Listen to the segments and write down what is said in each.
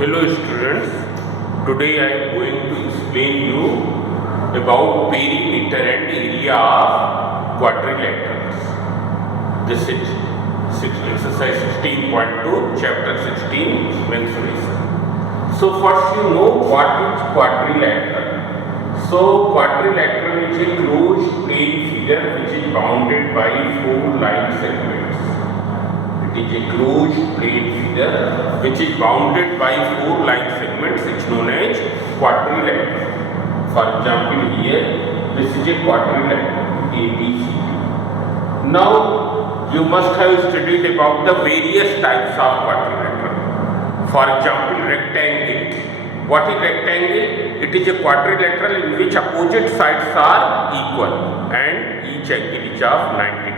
Hello students, today I am going to explain you about perimeter and area of quadrilaterals. This is exercise 16.2, chapter 16, mensuration. So first you know what is quadrilateral. So quadrilateral is a closed plane figure which is bounded by four line segments. It is a closed plane figure which is bounded by four line segments, which is known as quadrilateral. For example, here this is a quadrilateral ABCD. Now you must have studied about the various types of quadrilateral. For example, rectangle. What is rectangle? It is a quadrilateral in which opposite sides are equal and each angle is of 90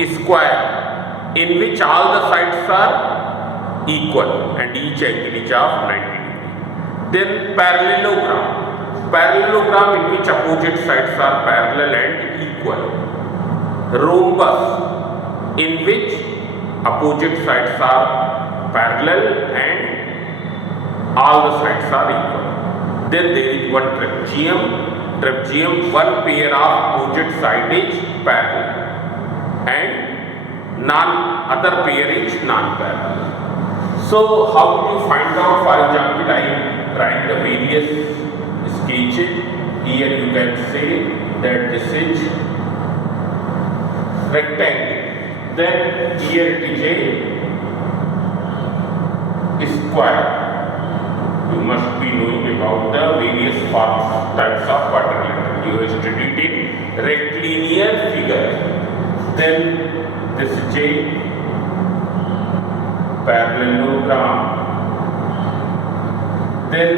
degrees. Square, in which all the sides are equal and each angle is of 90 degrees. Then parallelogram. Parallelogram in which opposite sides are parallel and equal. Rhombus, in which opposite sides are parallel and all the sides are equal. Then there is one trapezium. Trapezium, one pair of opposite side is parallel and other pair is non-parallel. So how do you find out? For example, I am trying the various sketches. Here you can say that this is rectangle. Then here it is a square. You must be knowing about the various types of quadrilateral. You have studied in rectilinear figure. Then this is a parallelogram. Then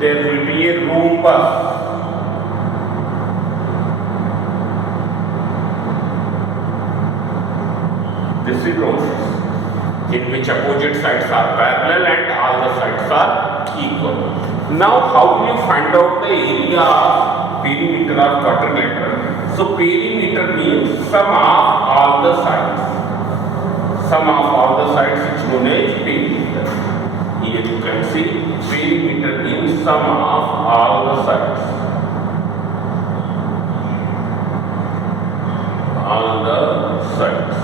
there will be a rhombus. This is rhombus, in which opposite sides are parallel and all the sides are equal. Now, how will you find out the area of perimeter of quadrilateral? So perimeter means sum of all the sides. Sum of all the sides is known as perimeter. Here you can see perimeter means sum of all the sides. All the sides.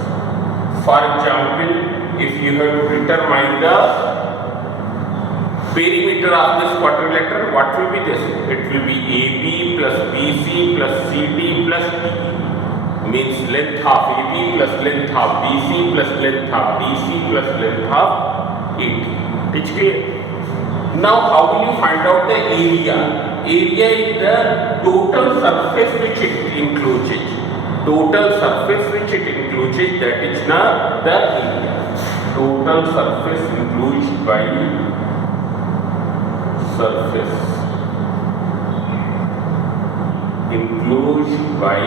For example, if you have to determine the perimeter of this quadrilateral, what will be this? It will be AB plus BC plus CD plus DE. Means length of AB plus length of BC plus length of DC plus length of AD. It's clear? Now how will you find out the area? Area is the total surface which it encloses. Total surface which it encloses, that is the area. Total surface enclosed by surface enclosed by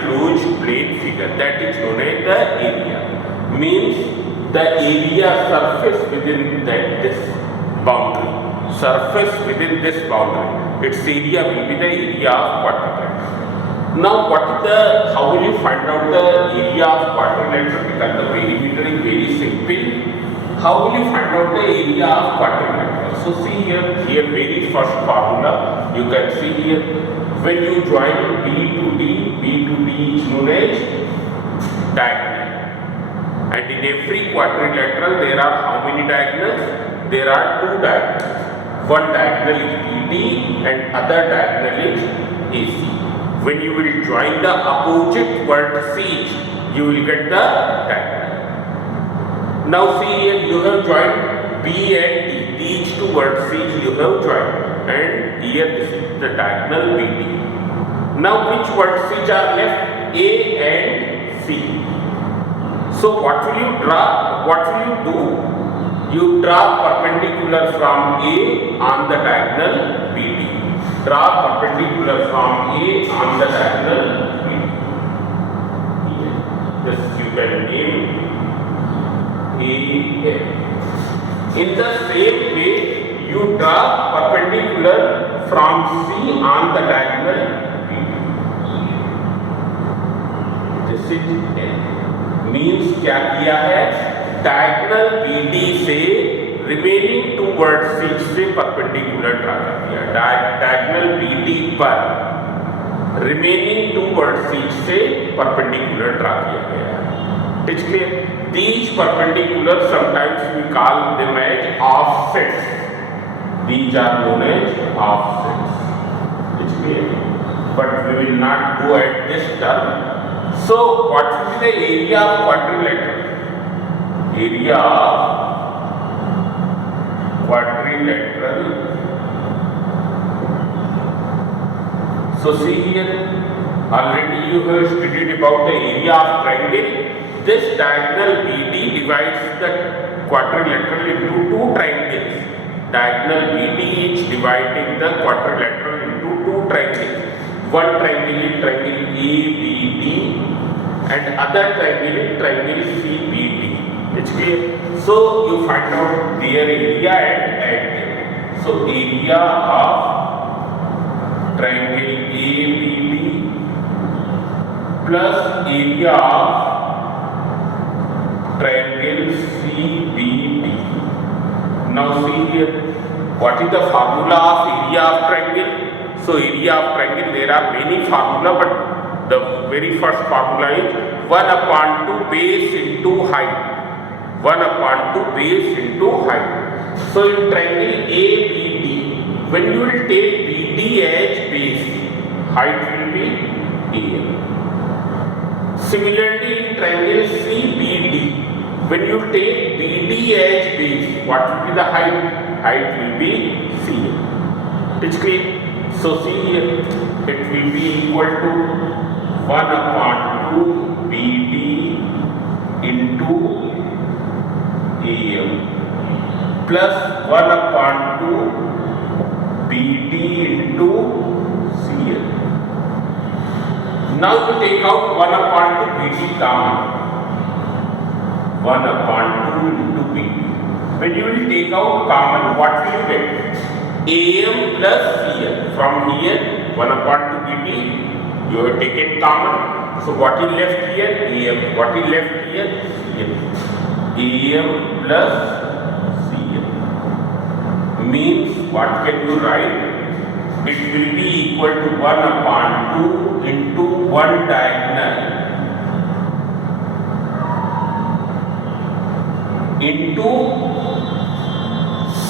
closed plane figure, that is known as the area. Means the area surface within this boundary. Surface within this boundary, its area will be the area of quadrilateral. Now how will you find out the area of quadrilateral? Because the perimeter is very simple. How will you find out the area of quadrilateral? So see here very first formula you can see here. When you join B to D is known as diagonal. And in every quadrilateral there are how many diagonals? There are two diagonals. One diagonal is BD and other diagonal is AC. When you will join the opposite vertices, you will get the diagonal. Now see here, you have joined B and D. These two vertices you have joined, and here this is the diagonal BD. Now which vertices are left? A and C. So what will you draw? What will you do? You draw perpendicular from A on the diagonal BD. Draw perpendicular from A on the diagonal BD. This you can name A. In the same way, you draw perpendicular from C on the diagonal BD. This is L. Means क्या किया है, diagonal BD से remaining to vertices से perpendicular draw कर दिया। Diagonal BD पर remaining to vertices से perpendicular draw किया गया है। It's clear? These perpendiculars sometimes we call them as offsets. These are known as offsets. It's clear? But we will not go at this term. So, what will be the area of quadrilateral? Area of quadrilateral. So, see here, already you have studied about the area of triangle. This diagonal BD divides the quadrilateral into two triangles. Diagonal BD is dividing the quadrilateral into two triangles. One triangle is triangle ABD and other triangle is triangle CBD. It's clear? So you find out their area and add them. So area of triangle ABD plus area of triangle CBD. Now see here, what is the formula of area of triangle? So area of triangle, there are many formula, but the very first formula is 1 upon 2 base into height. 1 upon 2 base into height. So in triangle ABD, when you will take BD as base, height will be AM. Similarly in triangle CBD, when you take BD as base, what will be the height? Height will be CM. It's clear? So see here, it will be equal to 1 upon 2 BD into AM plus 1 upon 2 BD into CM. Now you take out 1 upon 2 BD common. 1 upon 2 into BD. When you will take out common, what will you get? AM plus CM. From here, 1 upon 2 BD, you have taken common. So what is left here? AM. What is left here? CM. AM plus CM. Means what can you write? It will be equal to 1 upon 2 into 1 diagonal into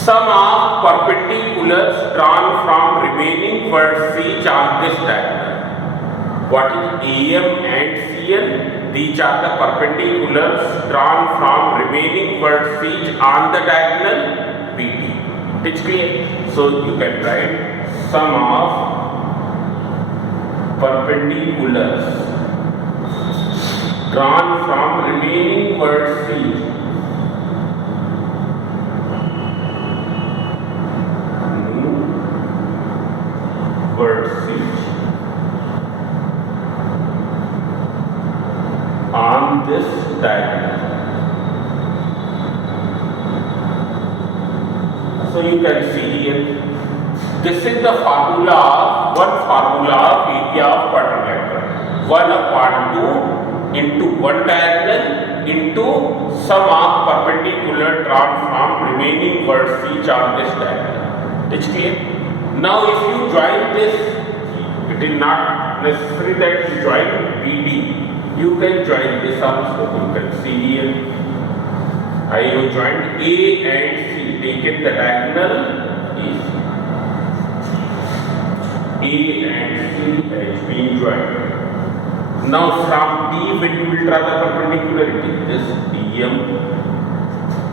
sum of perpendiculars drawn from remaining vertices on this diagonal. What is AM and CL? These are the perpendiculars drawn from remaining vertices on the diagonal BD. It's clear? So you can write sum of perpendiculars drawn from remaining vertices on this diagonal. So you can see here, this is the formula of area of quadrilateral. 1 upon 2 into 1 diagonal into sum of perpendicular drawn from remaining vertices on this diagonal. It's clear? Now if you join this, it is not necessary that you join BD. You can join this also. You can see here, I have joined A and C. Taken the diagonal is A and C has been joined. Now from D, when you will draw the perpendicularity, this DM.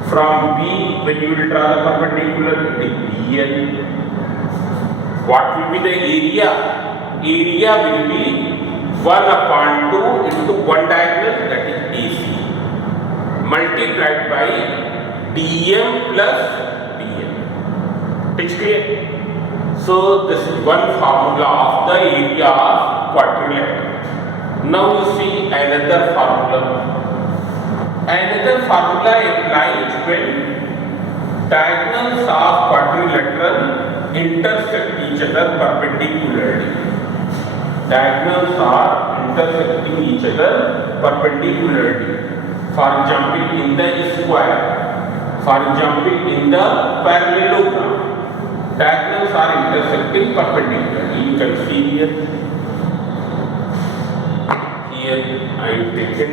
From B, when you will draw the perpendicularity, DN. What will be the area? Area will be 1 upon 2 into 1 diagonal, that is AC, multiplied by DM plus DM. It's clear? So this is one formula of the area of quadrilateral. Now you see another formula. Another formula applies when diagonals of quadrilateral intersect each other perpendicularly. diagonals are intersecting each other perpendicularly. For example, in the square, for example, in the parallelogram, diagonals are intersecting perpendicularly. You can see here. Here I have taken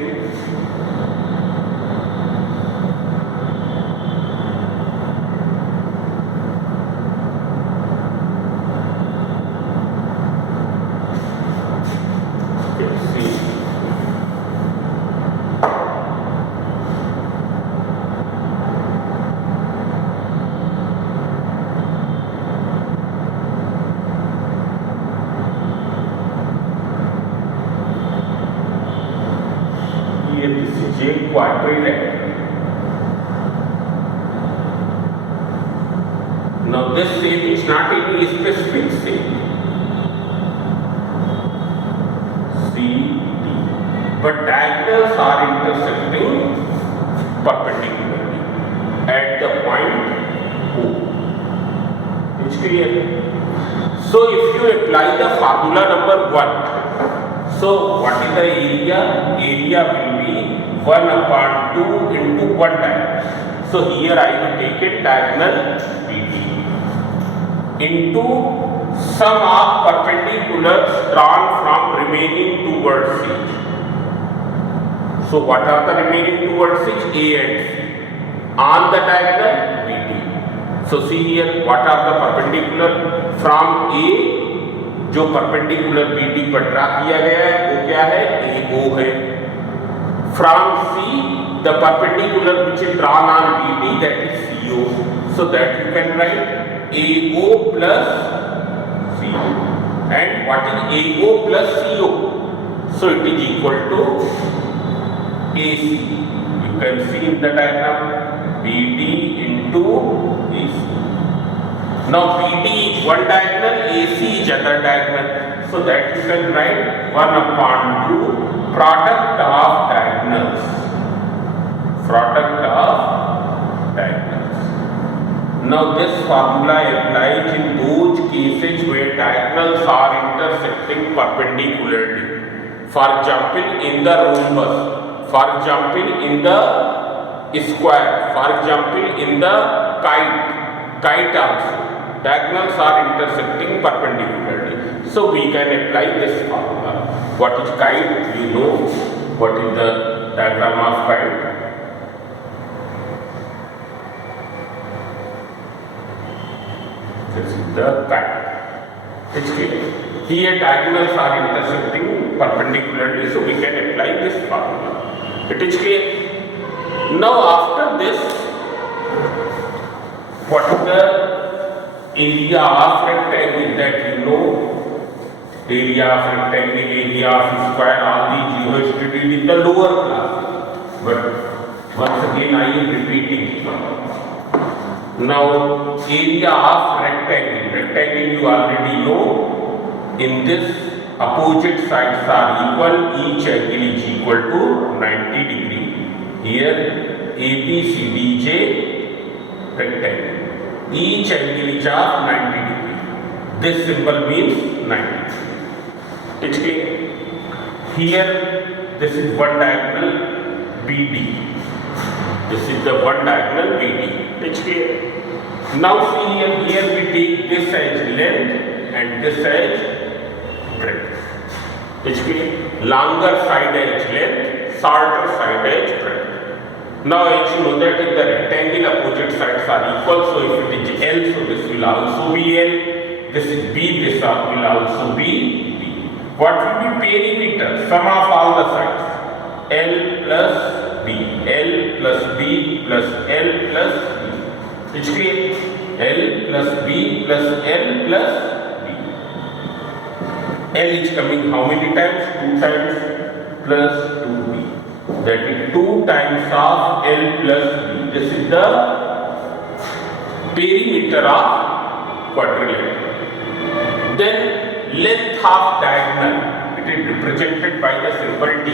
J quadrilateral. Now this shape is not any specific shape, C, D, but diagonals are intersecting perpendicularly at the point O. It's clear? So if you apply the formula number 1, so what is the area? Area will be 1 upon 2 into 1 diagonal. So here I will take a diagonal BD into sum of perpendiculars drawn from remaining two vertices. So what are the remaining two vertices? A and C on the diagonal BD. So see here, what are the perpendicular from A? जो perpendicular BD पर draw किया गया है वो क्या है? AO है. From C, the perpendicular which is drawn on BD, that is CO. So that you can write AO plus CO. And what is AO plus CO? So it is equal to AC. You can see in the diagram BD into AC. Now BD is one diagonal, AC is other diagonal. So that you can write 1 upon 2 product of diagonals. Product of diagonals. Now this formula applies in those cases where diagonals are intersecting perpendicularly. For example, in the rhombus. For example, in the square. For example, in the kite also. Diagonals are intersecting perpendicularly. So we can apply this formula. What is kite? You know what is the diagram of kite. This is the kite. It's clear. Here diagonals are intersecting perpendicularly, so we can apply this formula. It is clear. Now after this, what is the area of rectangle? That you know, area of rectangle, area of square, all these you have studied in the lower class. But once again I am repeating. Now area of rectangle. Rectangle you already know. In this, opposite sides are equal. Each angle is equal to 90 degree. Here ABCDJ rectangle. Each angle is of 90 degree. This symbol means 90 degree. It's clear. Here, this is one diagonal BD. This is the one diagonal BD. It's clear. Now see here, here we take this as length and this as breadth. It's clear. Longer side as length, shorter side as breadth. Now as you know that if the rectangle opposite sides are equal, so if it is L, so this will also be L. This is B, this will also be B. What will be perimeter? Sum of all the sides. L plus B, L plus B plus L plus B. It's clear? L plus B plus L plus B. L is coming how many times? 2 times plus 2B. That is 2 times of L plus B. This is the perimeter of quadrilateral. Then length of diagonal. It is represented by the symbol D.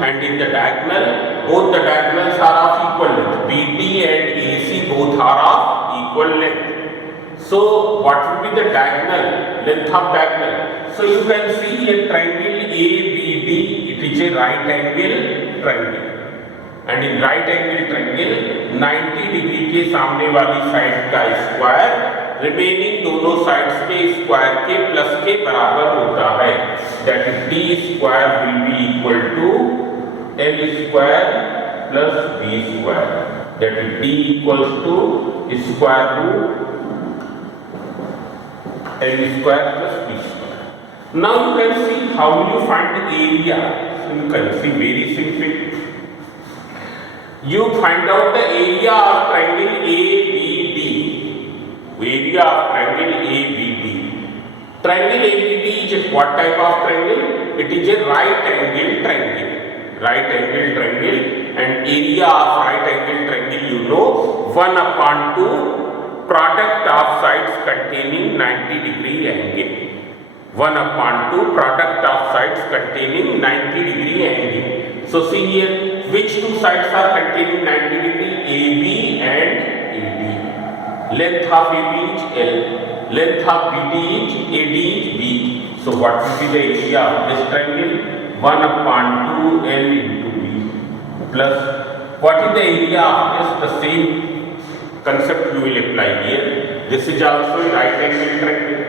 And in the diagonal, both the diagonals are of equal length. BD and AC both are of equal length. So what will be the diagonal, length of diagonal? So you can see a triangle ABD, it is a right angle triangle, and in right angle triangle 90 degree के सामने वाली side का square remaining दोनों sides के square के plus के बराबर होता है, that is D square will be equal to L square plus B square, that is D equals to square root L square plus B square. Now you can see how will you find the area. So you can see very simple. You find out the area of triangle ABD. Area of triangle ABD. Triangle ABD is what type of triangle? It is a right angle triangle. Right angle triangle, and area of right angle triangle you know 1/2 product of sides containing 90 degree angle. 1/2 product of sides containing 90 degree angle. So see here, which two sides are containing 90 degree? AB and AD. Length of AB is L. Length of BD is AD is B. So what will be the area of this triangle? 1/2 L into B plus what is the area of this? The same concept you will apply here. This is also a right angle triangle.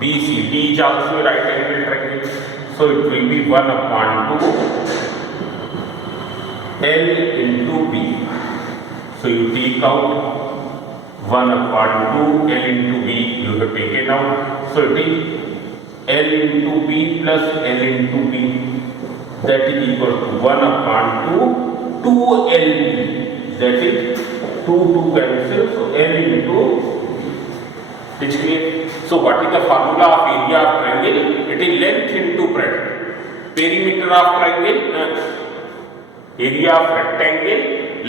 BCD is also a right angle triangle. So it will be 1/2 L into B. So you take out 1/2 L into B. You have taken out. So it is L into B plus L into B. That is equal to 1/2 2LB. That is 2 cancel, so L into, it's clear. So what is the formula of area of triangle? It is length into breadth. Perimeter of triangle, area of rectangle,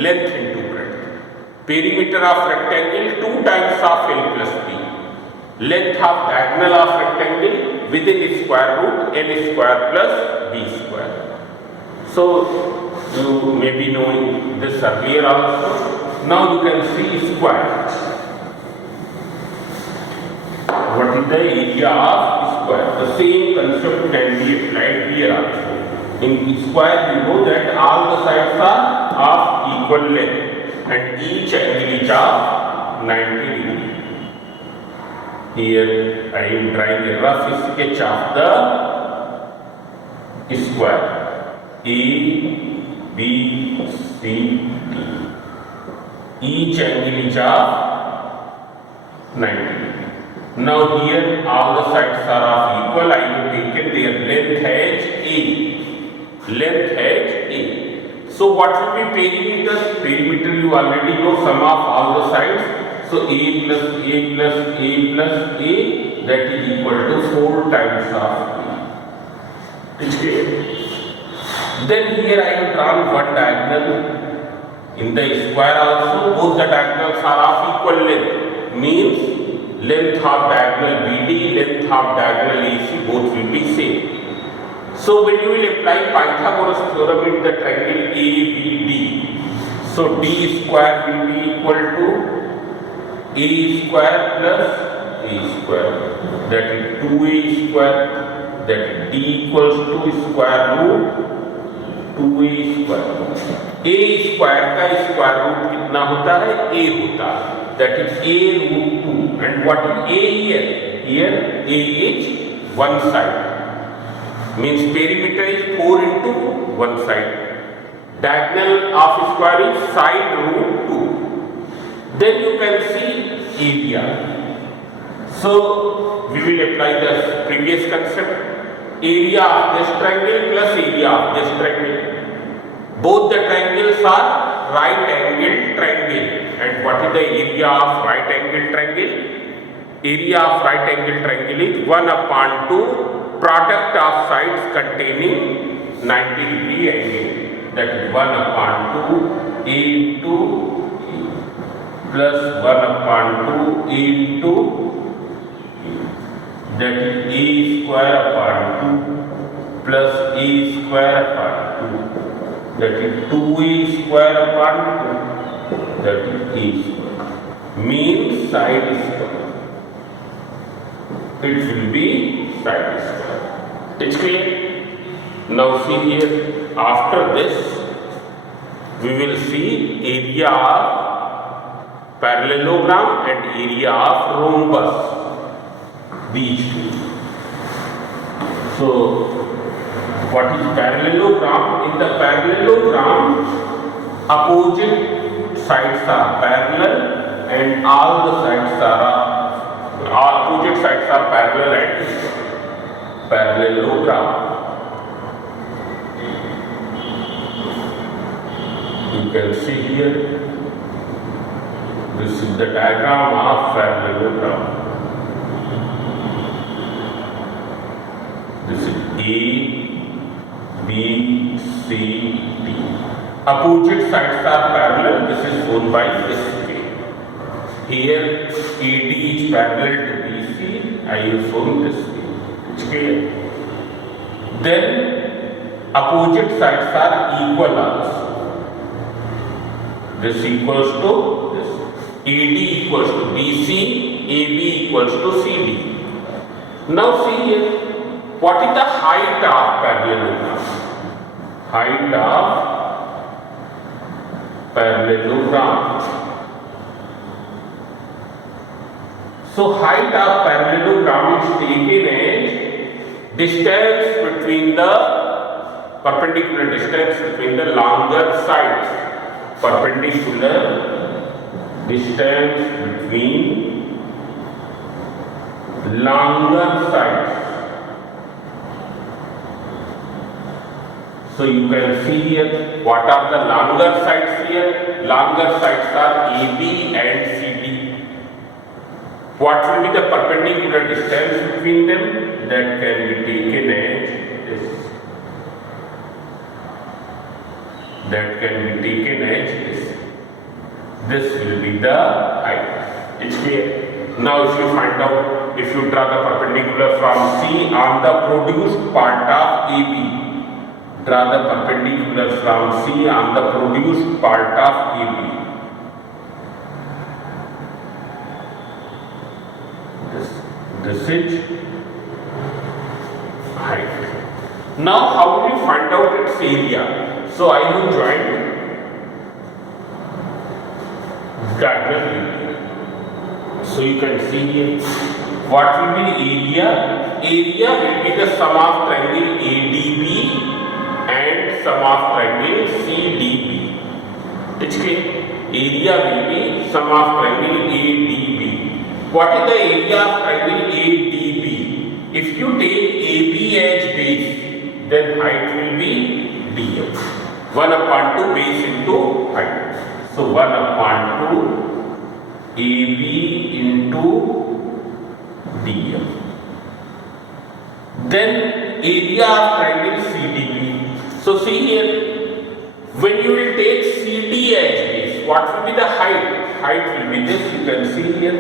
length into breadth. Perimeter of rectangle 2 times of L plus B. Length of diagonal of rectangle within square root L square plus B square. So you may be knowing this earlier also. Now you can see square. What is the area of square? The same concept can be applied here also. In square you know that all the sides are of equal length and each angle is of 90 degree. Here I am drawing a rough sketch of the square. A, B, C, D. Each angle is of 90 degree. Now here all the sides are of equal. I have taken their length as A. Length as A. So what will be perimeter? Perimeter you already know, sum of all the sides. So A plus A plus A plus A, that is equal to 4 times of A. Okay. Then here I have drawn one diagonal. In the square also both the diagonals are of equal length, means length of diagonal BD, length of diagonal AC both will be same. So when you will apply Pythagoras theorem in the triangle ABD, so D square will be equal to A square plus A square, that is 2A square, that is D equals to square root 2A square. A square का square root कितना होता है? A होता है, that is A root 2. And what is A here? Here A is one side, means perimeter is 4 into one side. Diagonal of square is side root 2. Then you can see area. So we will apply the previous concept. Area of this triangle plus area of this triangle. Both the triangles are right angle triangle. And what is the area of right angle triangle? Area of right angle triangle is 1/2 product of sides containing 90 degree angle. That is 1/2 A into A plus 1/2 A into A. That is A square upon 2 plus A square upon 2. That is 2A square upon 2, that is A square. means side square. It will be side square. It's clear? Now see here, after this we will see area of parallelogram and area of rhombus, these two. So what is parallelogram? In the parallelogram, opposite sides are parallel and all the sides are opposite sides are parallel and parallelogram. You can see here, this is the diagram of parallelogram. This is A, B, C, D. Opposite sides are parallel. This is shown by this way. Here AD is parallel to BC. I have shown this way. It's clear. Then opposite sides are equal also. This equals to this. AD equals to BC, AB equals to CD. Now see here, what is the height of parallelogram? Height of parallelogram. So height of parallelogram is taken as distance between the perpendicular distance between the longer sides. Perpendicular distance between longer sides. So you can see here, what are the longer sides here? Longer sides are AB and CD. What will be the perpendicular distance between them? That can be taken as this. That can be taken as this. This will be the height. It's clear. Now if you find out, if you draw the perpendicular from C on the produced part of AB, draw the perpendicular from C on the produced part of AB. This is height. Now how will you find out its area? So I will join diagonally. So you can see here, what will be the area? Area will be the sum of triangle ADB and sum of triangle CDB. It's clear? Area will be sum of triangle ADB. What is the area of triangle ADB? If you take AB as base, then height will be dm. 1/2 base into height. So 1/2 AB into dm. Then area of triangle CDB. So see here, when you will take CD as base, what will be the height? Height will be this, you can see here.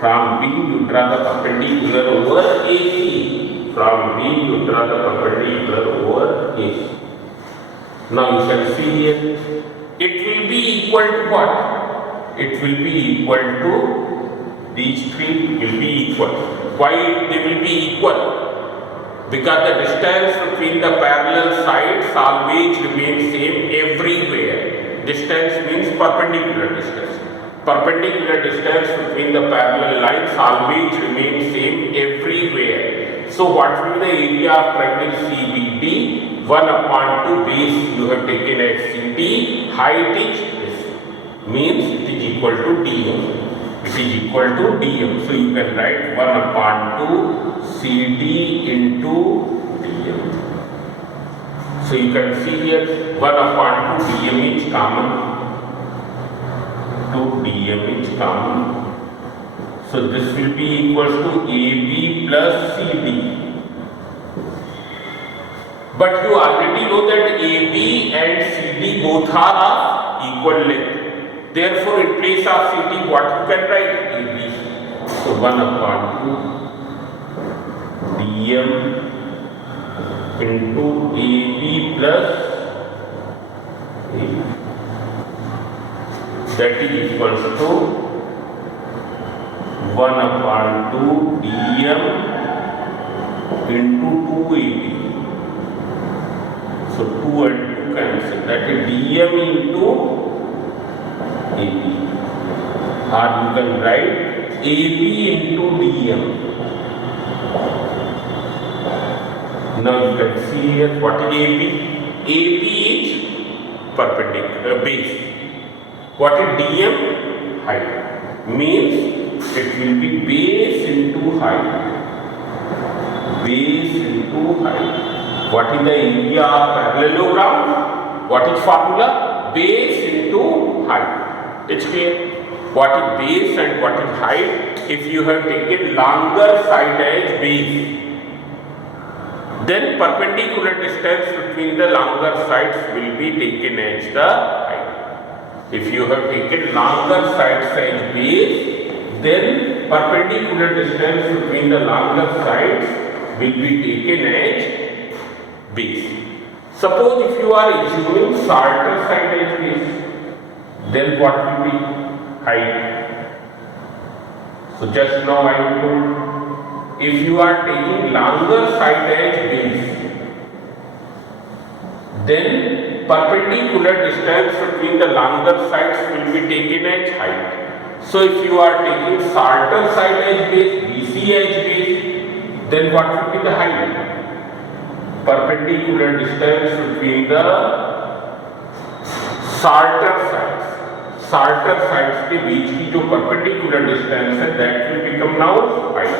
From B you draw the perpendicular over AC. From B you draw the perpendicular over AC. Now you can see here, it will be equal to what? It will be equal to, these three will be equal. Why they will be equal? Because the distance between the parallel sides always remains same everywhere. Distance means perpendicular distance. Perpendicular distance between the parallel lines always remains same everywhere. So what will be the area of triangle CBD? 1/2 base you have taken as CD. Height is this. Means it is equal to dm. It is equal to dm. So you can write 1/2 CD into dm. So you can see here 1/2 dm is common. 2 dm is common. So this will be equals to AB plus CD. But you already know that AB and CD both are of equal length. Therefore, in place of CD, what you can write? AB. So 1/2 dm into AB plus AB. that is equals to 1 upon 2 dm into 2ab. So 2 and 2 cancel, that is dm into ab, or you can write ab into dm. Now you can see here what is ab. ab is perpendicular base. What is dm? Height. Means it will be base into height. Base into height. What is the area of parallelogram? What is formula? Base into height. It's clear. What is base and what is height? If you have taken longer side as base, then perpendicular distance between the longer sides will be taken as the height. If you have taken longer sides as base, then perpendicular distance between the longer sides will be taken as base. Suppose if you are assuming shorter side as base, then what will be height? So just now I told, if you are taking longer side as base, then perpendicular distance between the longer sides will be taken as height. So if you are taking shorter side as base, BC as base, then what will be the height? Perpendicular distance between the shorter sides के बीच की जो perpendicular distance है, that will become now height.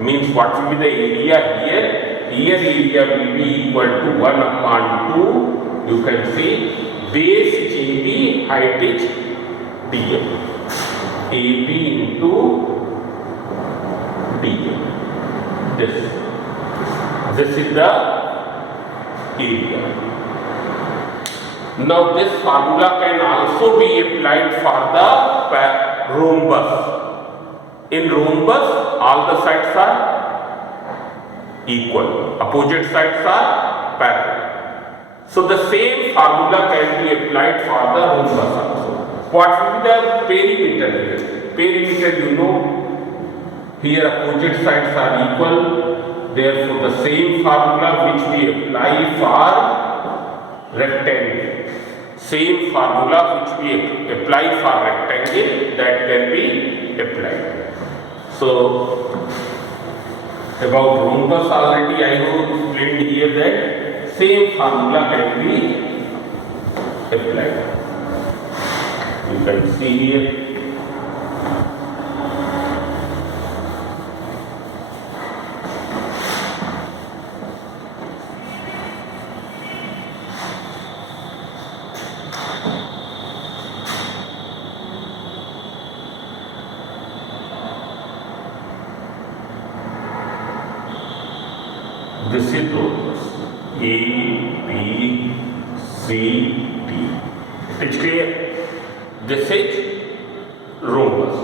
Means what will be the area here? Here area will be equal to 1 upon 2. You can see base is AB, height is dm. AB into dm. This is the area. Now this formula can also be applied for the rhombus. In rhombus, all the sides are equal, opposite sides are parallel. So the same formula can be applied for the rhombus also. What will be the perimeter here? Perimeter, you know, here opposite sides are equal, therefore the same formula which we apply for rectangle. Same formula which we apply for rectangle, that can be applied. So about rhombus already I have explained here that same formula can be applied. You can see here. This is rhombus. A, B, C, D. It's clear? This is rhombus.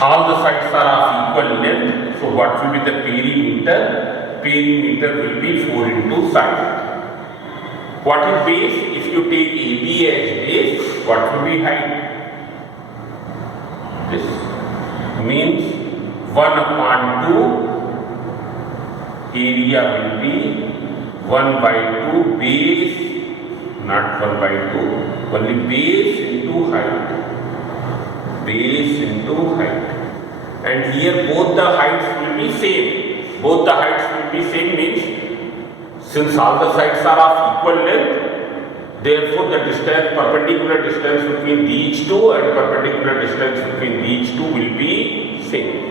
All the sides are of equal length. So what will be the perimeter? Perimeter will be 4 into side. What is base? If you take AB as base, what will be height? This means 1 upon 2. Area will be 1 by 2 base, not 1 by 2, only base into height. Base into height. And here both the heights will be same. Both the heights will be same means, since all the sides are of equal length, therefore the distance, perpendicular distance between these two and perpendicular distance between these two will be same.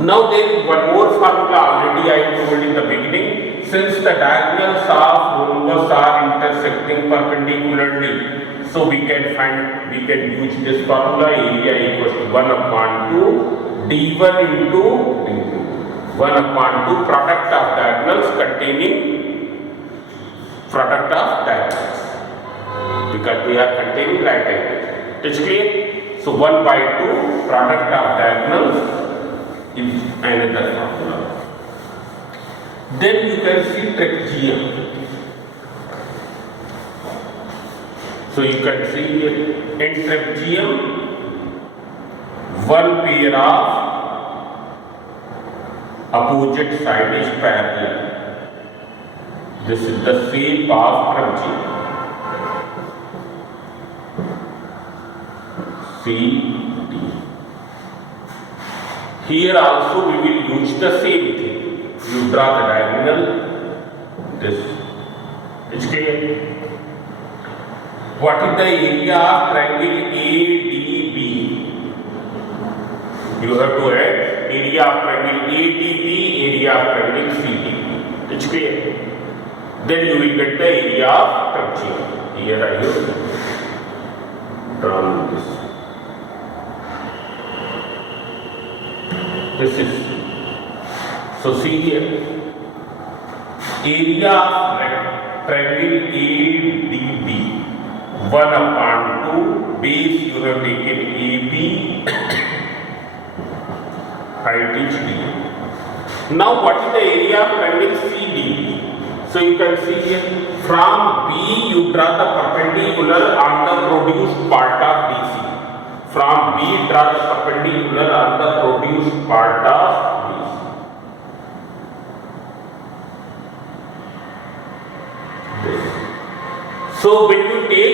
Now there is one more formula already I told in the beginning. Since the diagonals of rhombus are intersecting perpendicularly, so we can use this formula. Area equals to 1 upon 2 d1 into d2. 1 upon 2 product of diagonals containing product of diagonals, because they are containing right angles. It's clear? So 1 by 2 product of diagonals is another formula. Then you can see trapezium. So you can see here in trapezium, one pair of opposite side is parallel. This is the shape of trapezium. CD. Here also we will use the same thing. You draw the diagonal. This is clear. What is the area of triangle ADB? You have to add area of triangle ADB, area of triangle CDB. It's clear. Then you will get the area of trapezium. Here I have drawn this. This is, so see here, area of triangle ADB 1/2, base you have taken AB, height is D. Now what is the area of triangle CDB? So you can see here, from B you draw the perpendicular on the produced part of BC. From B draw the perpendicular on the produced part of BC. This. So when you take